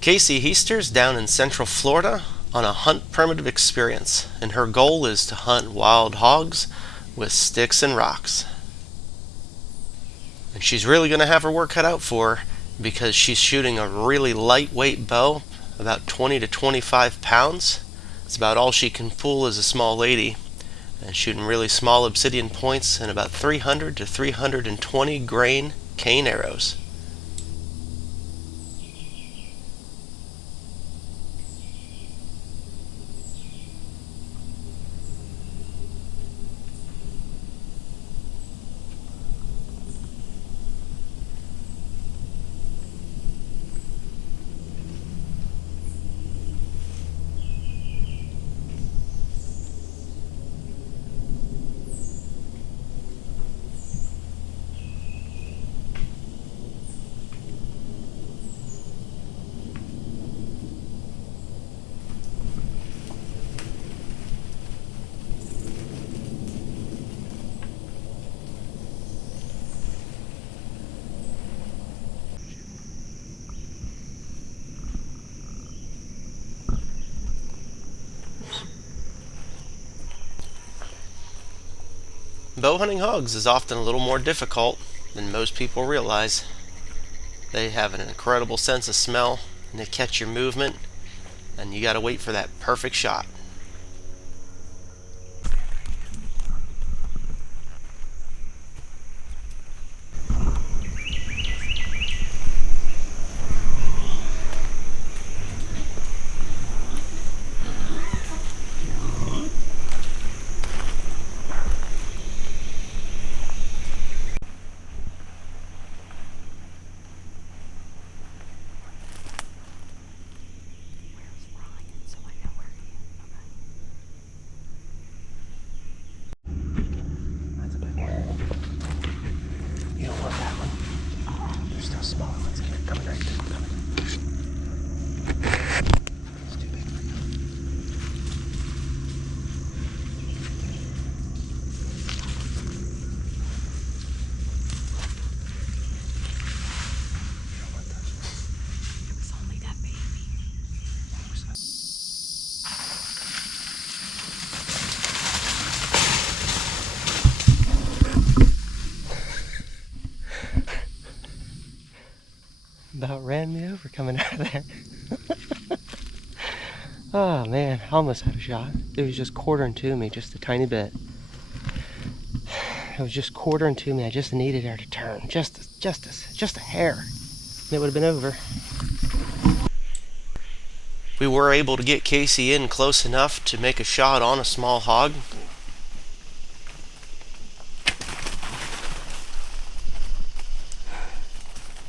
Kayce Heister's down in Central Florida on a HuntPrimitive Experience, and her goal is to hunt wild hogs with sticks and rocks. And she's really going to have her work cut out for her because she's shooting a really lightweight bow, about 20 to 25 pounds. It's about all she can pull as a small lady, and shooting really small obsidian points and about 300 to 320 grain cane arrows. Bow hunting hogs is often a little more difficult than most people realize. They have an incredible sense of smell, and they catch your movement, and you gotta wait for that perfect shot. About ran me over coming out of there. Oh man, I almost had a shot. It was just quartering to me just a tiny bit. It was just quartering to me. I just needed her to turn. Just a hair. And it would have been over. We were able to get Kayce in close enough to make a shot on a small hog.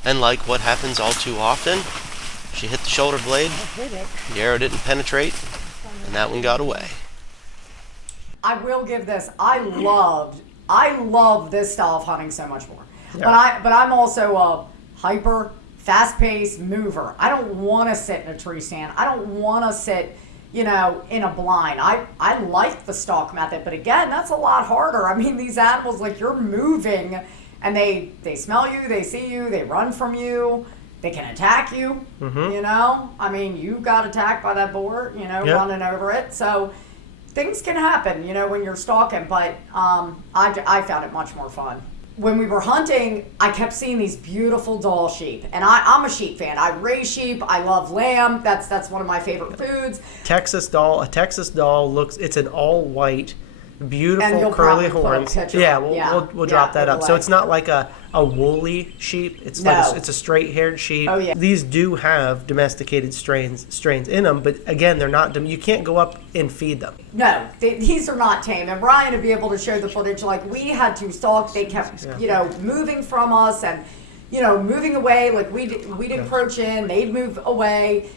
And like what happens all too often, she hit the shoulder blade, the arrow didn't penetrate, and that one got away. I will give this, I love this style of hunting so much more. Yeah. But I'm also a hyper, fast-paced mover. I don't want to sit in a tree stand. I don't want to sit, in a blind. I like the stalk method, but again, that's a lot harder. I mean, these animals, like, you're moving, and they smell you, they see you, they run from you, they can attack you, I mean, you got attacked by that boar, running over it. So things can happen, when you're stalking, but I found it much more fun. When we were hunting, I kept seeing these beautiful Dall sheep, and I'm a sheep fan. I raise sheep. I love lamb. That's one of my favorite foods. A Texas Dall looks, it's an all white, beautiful curly horns. Yeah, we'll drop that up. So it's not like a woolly sheep. It's it's a straight haired sheep. Oh yeah. These do have domesticated strains in them, but again, they're not. You can't go up and feed them. No, these are not tame. And Ryan would be able to show the footage. Like, we had to stalk. They kept moving from us and moving away. Like, we'd approach in, they'd move away.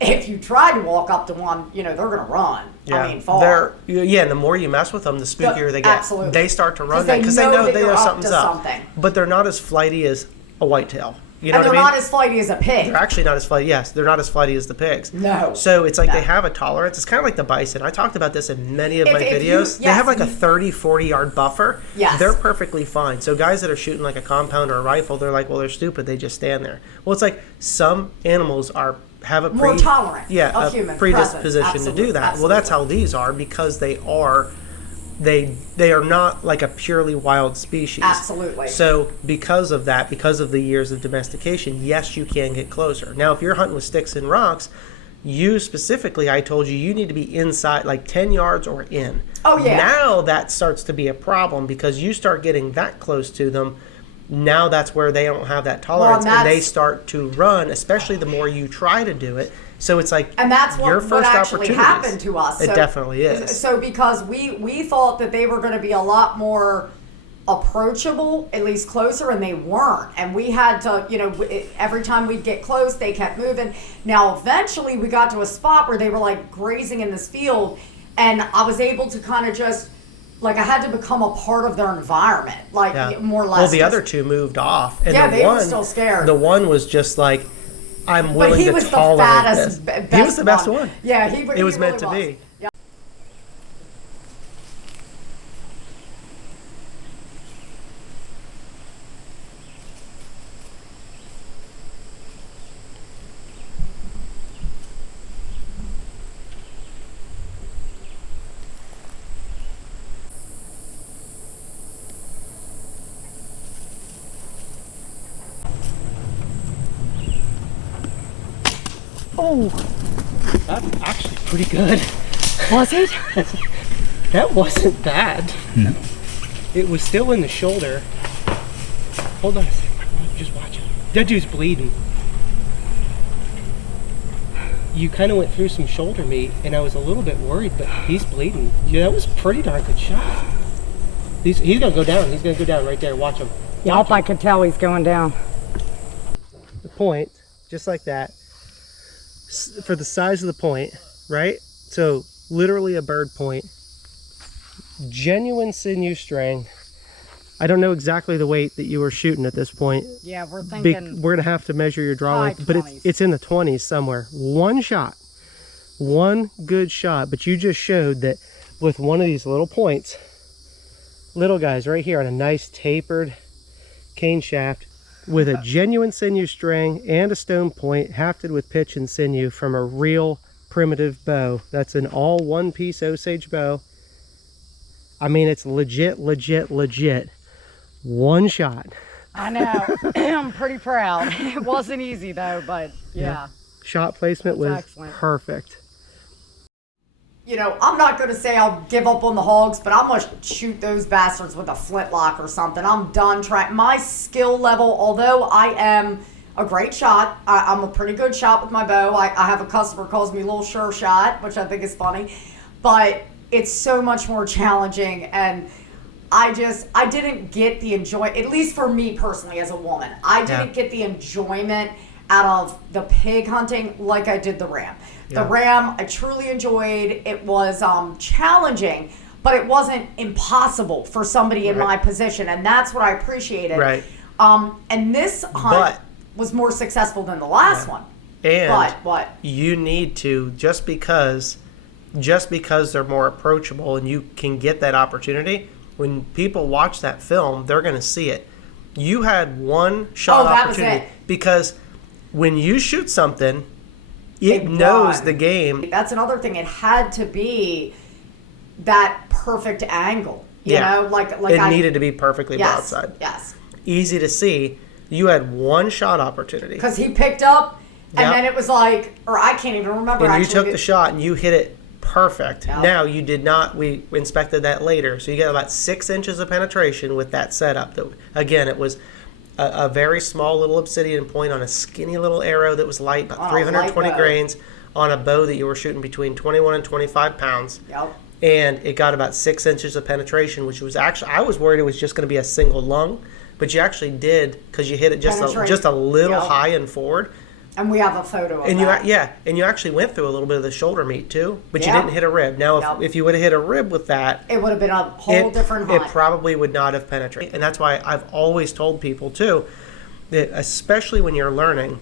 If you try to walk up to one, they're gonna run. Yeah. I mean, far. And the more you mess with them, the spookier they get. Absolutely. They start to run because they know something's up. Something. But they're not as flighty as a whitetail. You know and what I they're mean? not as flighty as a pig. They're actually not as flighty. Yes, they're not as flighty as the pigs. No. So it's like No. they have a tolerance. It's kind of like the bison. I talked about this in many of my videos. Yes, they have like a 30, 40-yard buffer. Yes. They're perfectly fine. So guys that are shooting like a compound or a rifle, they're like, well, they're stupid. They just stand there. Well, it's like some animals have a more tolerant of a human predisposition to do that. Absolutely. Well, that's how these are, because they are not like a purely wild species. Absolutely. So because of that, because of the years of domestication, yes, you can get closer. Now, if you're hunting with sticks and rocks, you specifically, I told you need to be inside like 10 yards or in. Oh, yeah. Now that starts to be a problem, because you start getting that close to them. Now that's where they don't have that tolerance, and they start to run, especially the more you try to do it. So it's like, and that's your first what actually happened to us. It definitely is. So because we thought that they were going to be a lot more approachable, at least closer, and they weren't. And we had to, every time we'd get close, they kept moving. Now, eventually, we got to a spot where they were like grazing in this field, and I was able to kind of just, like, I had to become a part of their environment, more or less. Well, the other two moved off, and they were still scared. The one was just like, I'm willing to tolerate this. But he was the fattest, best he was the best one. Yeah, it was meant to be. Yeah. Oh, that's actually pretty good. Was it? That wasn't bad. No. It was still in the shoulder. Hold on a second. Just watch it. That dude's bleeding. You kind of went through some shoulder meat, and I was a little bit worried, but he's bleeding. Yeah, that was a pretty darn good shot. He's gonna go down. He's gonna go down right there. Watch him. Yep, I could tell he's going down. The point, just like that. For the size of the point, right? So literally a bird point, genuine sinew string. I don't know exactly the weight that you were shooting at this point. Yeah, we're thinking we're gonna have to measure your draw weight, but 20s. it's in the 20s somewhere. One shot, one good shot. But you just showed that with one of these little points, little guys right here on a nice tapered cane shaft, with a genuine sinew string and a stone point hafted with pitch and sinew from a real primitive bow. That's an all one-piece Osage bow. I mean, it's legit. One shot. I know. I'm pretty proud. It wasn't easy though, but yeah. Shot placement was excellent. Perfect. I'm not going to say I'll give up on the hogs, but I'm going to shoot those bastards with a flintlock or something. I'm done trying. My skill level, although I am a great shot, I'm a pretty good shot with my bow. I have a customer who calls me Little Sure Shot, which I think is funny, but it's so much more challenging, and I didn't get the enjoyment, at least for me personally as a woman, I didn't get the enjoyment out of the pig hunting like I did the ram. The ram, I truly enjoyed. It was challenging, but it wasn't impossible for somebody in my position, and that's what I appreciated. Right. And this hunt was more successful than the last one. And what? You need to, just because they're more approachable and you can get that opportunity, when people watch that film, they're going to see it. You had one shot opportunity. Was it. Because when you shoot something, it knows the game. That's another thing. It had to be that perfect angle. You know, like it needed to be perfectly broadside. Yes. Easy to see. You had one shot opportunity. Because he picked up, and then it was like, or I can't even remember. And you took the shot and you hit it perfect. Yep. Now you did not. We inspected that later, so you got about 6 inches of penetration with that setup. That again, it was a very small little obsidian point on a skinny little arrow that was light, about 320 grains, on a bow that you were shooting between 21 and 25 pounds. Yep. And it got about 6 inches of penetration, which was actually, I was worried it was just going to be a single lung, but you actually did, because you hit it just a little high and forward. And we have a photo of and that. And you actually went through a little bit of the shoulder meat too, but you didn't hit a rib. Now, if you would have hit a rib with that, it would have been a whole different hunt. It probably would not have penetrated. And that's why I've always told people too, especially when you're learning,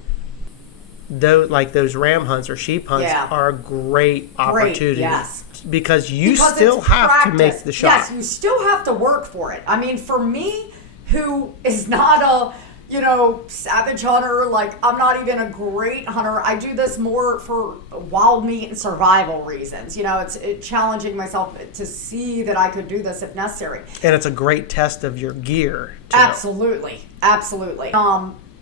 like those ram hunts or sheep hunts are a great opportunity. Yes. Because you still have to make the shot. Yes, you still have to work for it. I mean, for me, who is not a, savage hunter, like I'm not even a great hunter. I do this more for wild meat and survival reasons. It's challenging myself to see that I could do this if necessary. And it's a great test of your gear, too. Absolutely.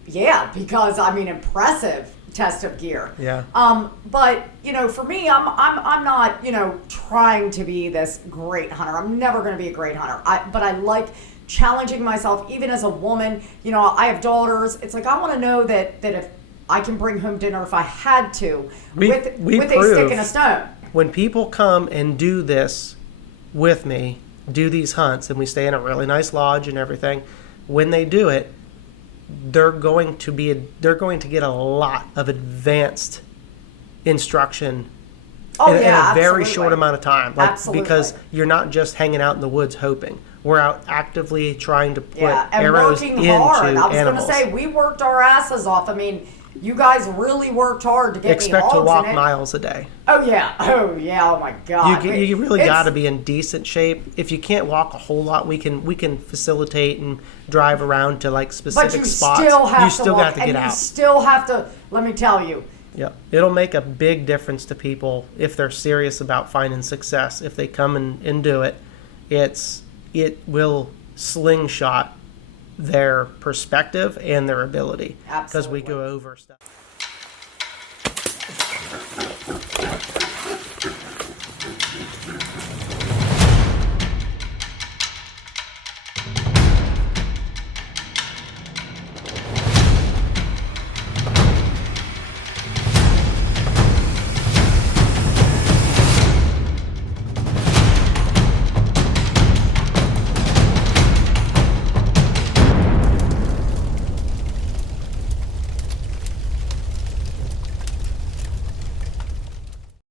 Yeah, because impressive test of gear. Yeah. But for me, I'm not trying to be this great hunter. I'm never going to be a great hunter. But I like challenging myself, even as a woman. I have daughters. It's like I want to know that if I can bring home dinner if I had to with a stick and a stone. When people come and do this with me, do these hunts, and we stay in a really nice lodge and everything, when they do it, they're going to get a lot of advanced instruction in a very short amount of time. Because you're not just hanging out in the woods hoping. We're out actively trying to put arrows into animals. I was going to say, we worked our asses off. I mean, you guys really worked hard to get Expect to walk miles a day. Oh yeah. Oh my God. You really got to be in decent shape. If you can't walk a whole lot, we can facilitate and drive around to like specific spots. You still got to get out. You still have to. Let me tell you. Yeah, it'll make a big difference to people if they're serious about finding success. If they come and do it, it will slingshot their perspective and their ability. Because we go over stuff.